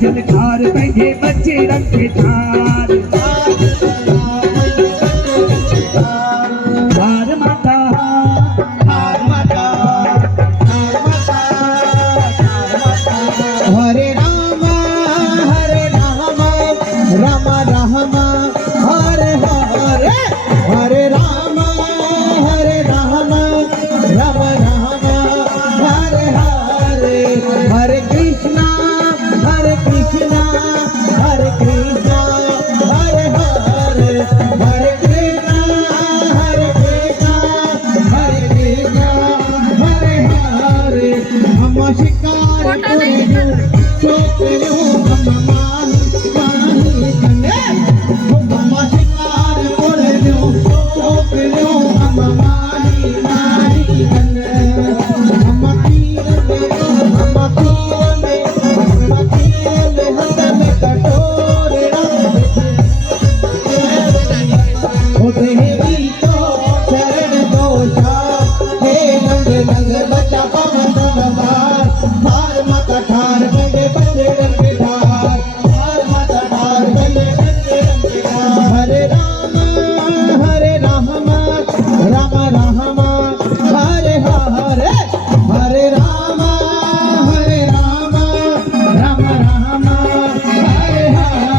झलकार पंहिंजे बचे रंग थार हार माता हार माता हार माता हरे राम राम राम हरे हरे हरे राम राम राम हरे हरे हरे कृष्णा हरे कृष्णा हरे कृष्णा हरे हरे हरे कृष्णा हरे कृष्णा हरे कृष्णा हरे हरे हम शिकार करे छोकरियों हम माही कने हम शिकार करे छोकरियों हम माही कने हम तीर में हाथ में कटोरे ओ देवी तो शरण दोषा हे नंग नंग बचा पवन बार हार माता ठार बंदे बच्चे रंग ठार हार माता ठार बंदे बच्चे रंग ठार हरे राम राम राम हरे हरे हरे राम राम हरे हरे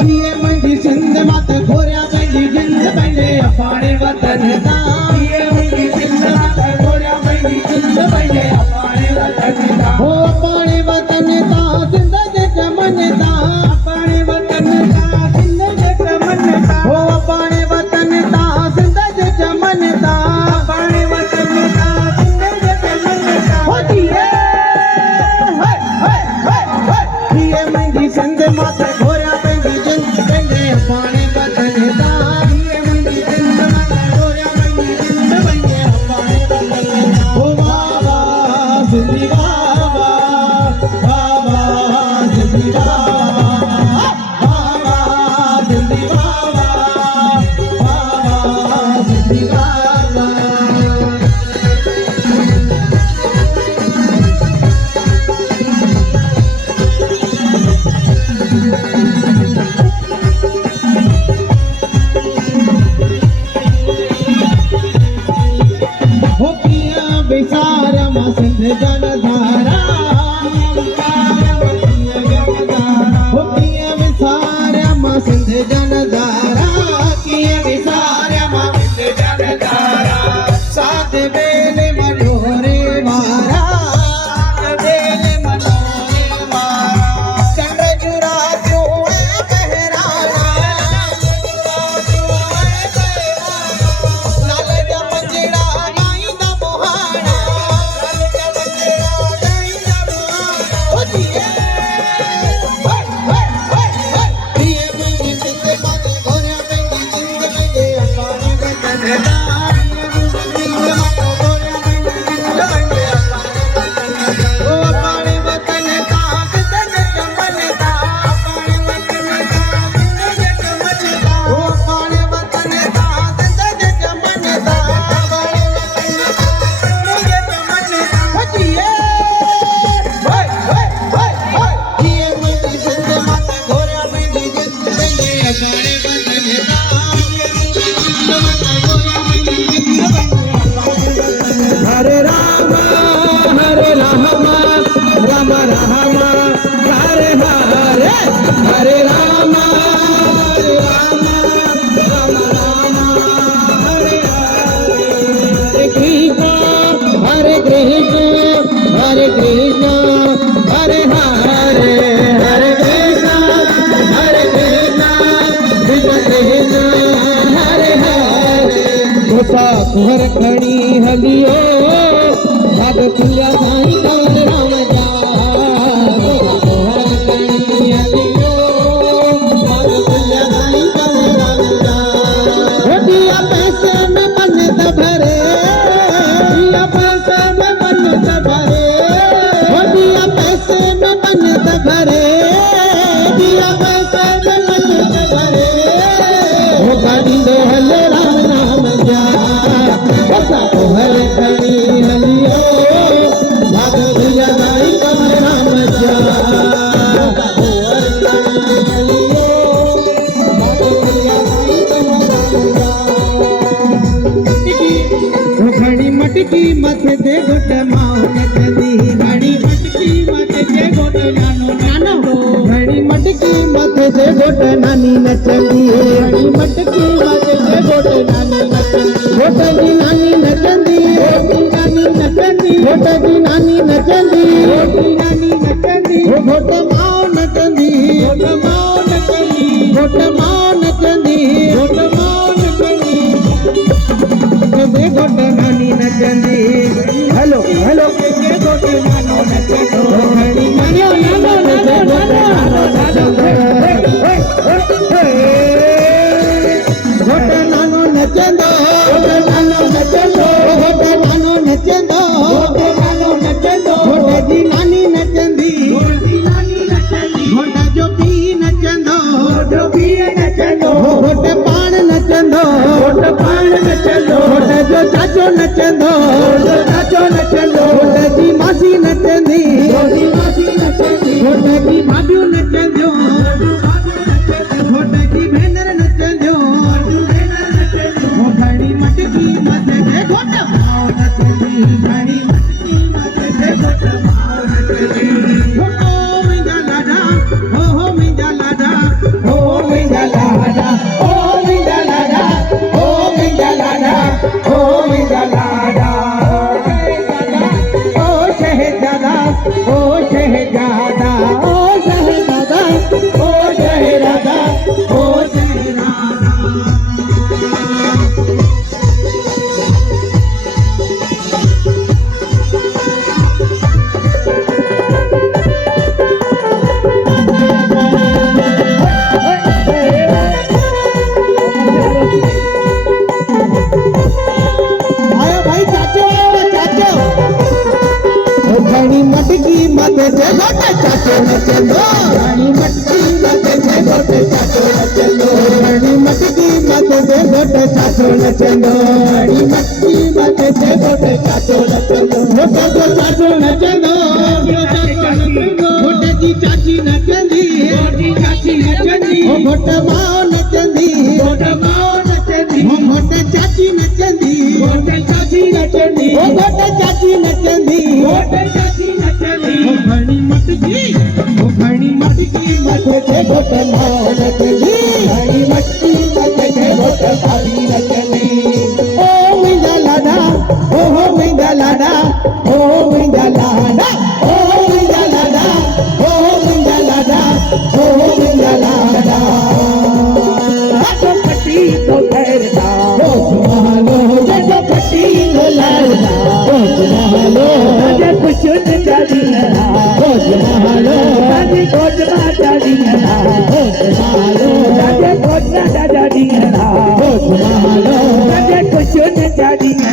जिए मंडी सिंध मत घोरिया पंहिंजी जिंद पंहिंजे अपाणे वतन तां जिए मंडी सिंध मत घोरिया पंहिंजी जिंद पंहिंजे अपाणे वतन तां हो अपाणे वतन तां सिंध जे चमन तां अपाणे वतन तां सिंध जे चमन तां हो अपाणे वतन तां सिंध जे चमन तां अपाणे वतन तां सिंध जे चमन तां हो जिए जिए मंडी सिंध मत घोरिया पंहिंजी जिंद पंहिंजे अपाणे वतन तां जिए मंडी सिंध मत घोरिया पंहिंजी जिंद पंहिंजे अपाणे वतन तां हो बाबा सिंधी बाबा बाबा सिंधी बाबा बाबा सिंधी बाबा बाबा सिंधी बाबा हरे हरे हरे राम राम राम हरे हरे हरे कृष्ण हरे कृष्ण हरे हरे हरे कृष्ण कृष्ण कृष्ण हरे हरे गोसा कुहर खड़ी हलियो भाग पूरा साईं कंवर राम जा गोसा कुहर खड़ी हलियो भाग पूरा साईं कंवर राम जा दिया पैसे में बनत भरे दिया पैसे में बनत भरे दिया पैसे में बनत भरे दिया पैसे में बनत भरे वो गाड़ी दो हले राम नाम जा गोसा कुहर खड़ी हलियो भाग भैया साईं कंवर राम जा गोसा कुहर खड़ी हलियो भाग भैया साईं कंवर राम जा वो घड़ी मटकी मथे दे गोट माओ ने कदी घड़ी मटकी मथे दे गोट नानो नानो घड़ी मटकी मथे दे गोट नानी नचंदी घड़ी मटकी मथे दे गोट नानी नचंदी गोट जी नानी नचंदी नानी नचंदी गोट जी नानी नचंदी नानी नचंदी गोट माओ नचंदी गोट माओ नचंदी गोट माओ नचंदी गोट माओ नचंदी दे गोट नानी नचंदी हेलो हेलो दे गोट नानो नचंदो घड़ी नानो नानो दे गोट नानो नचंदो गोट नानो नचंदो गोट नानो नचंदो गोट नानो नचंदो गोट नानो नचंदो गोट जी नानी नचंदी गोट जी नानी नचंदी गोट जो पी नचंदो जो पी नचंदो गोट पाण नचंदो गोट पाण नचंदो गोट जो चाचो नचंदो जो चाचो नचंदो गोट जी मासी नचंदी जी मासी नचंदी गोट जी भाभियूं नचंदियूं गोट जी भेनर नचंदियूं भेनर नचंदियूं घड़ी मटकी मथे दे गोट माओ नचंदी घड़ी मटकी मथे दे गोट माओ नचंदी ओ मुंहिंजा लाडा हो मुंहिंजा लाडा हो मुंहिंजा लाडा ओ मुंहिंजा लाडा ओ मुंहिंजा लाडा ओ मुंहिंजा लाडा ओ शहजादा ओ शहजादा ओ शहजादा ओ शहजादा ओ शहजादा आयो भाई चाचो चाचो घड़ी मटकी मथे से गोट चाचो नचंदो घड़ी मटकी मथे से गोट चाचो नचंदो घड़ी मटकी मथे से गोट चाचो नचंदो घड़ी मटकी मथे से गोट चाचो नचंदो गोट जो चाचो नचंदो गोट जी चाची नचंदी जी चाची नचंदी गोट माओ नचंदी गोट माओ नचंदी गोट चाची नचंदी गोट चाची नचंदी गोट चाची नचंदी गोट चाची नचंदी घड़ी मटकी मथे से गोट माओ नचंदी घड़ी मटकी मथे से गोट भाभी नचंदी ओ मुंहिंजा लाडा ओ मुंहिंजा लाडा ओ मुंहिंजा लाडा ओ मुंहिंजा लाडा ओ मुंहिंजा लाडा ओ मुंहिंजा लाडा पट्टी तो ठहरता ओ सुहालो जग पट्टी तो लड़दा ओ सुहालो जग कुछ न जादीना ओ सुहालो जग कोट ना जादीना ओ सुहालो जग कोट ना जादीना ओ सुहालो जग कुछ न जादीना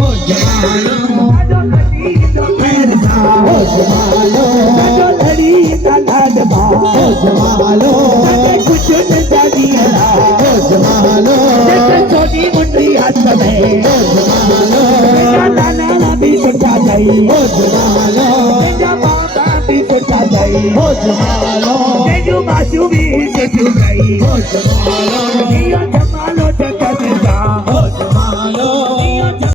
ओ सुहालो पट्टी तो ठहरता ओ सुहालो लड़ी का लाडमा ओ सुहालो जग कुछ न जादीना ओ सुहालो जग छोटी मुंडी हाथ में ओ सुहालो नाना भी सुटा गई ओ सुहालो तेजा माता भी सुटा गई ओ सुहालो तेजू बाजू भी सुट गई ओ सुहालो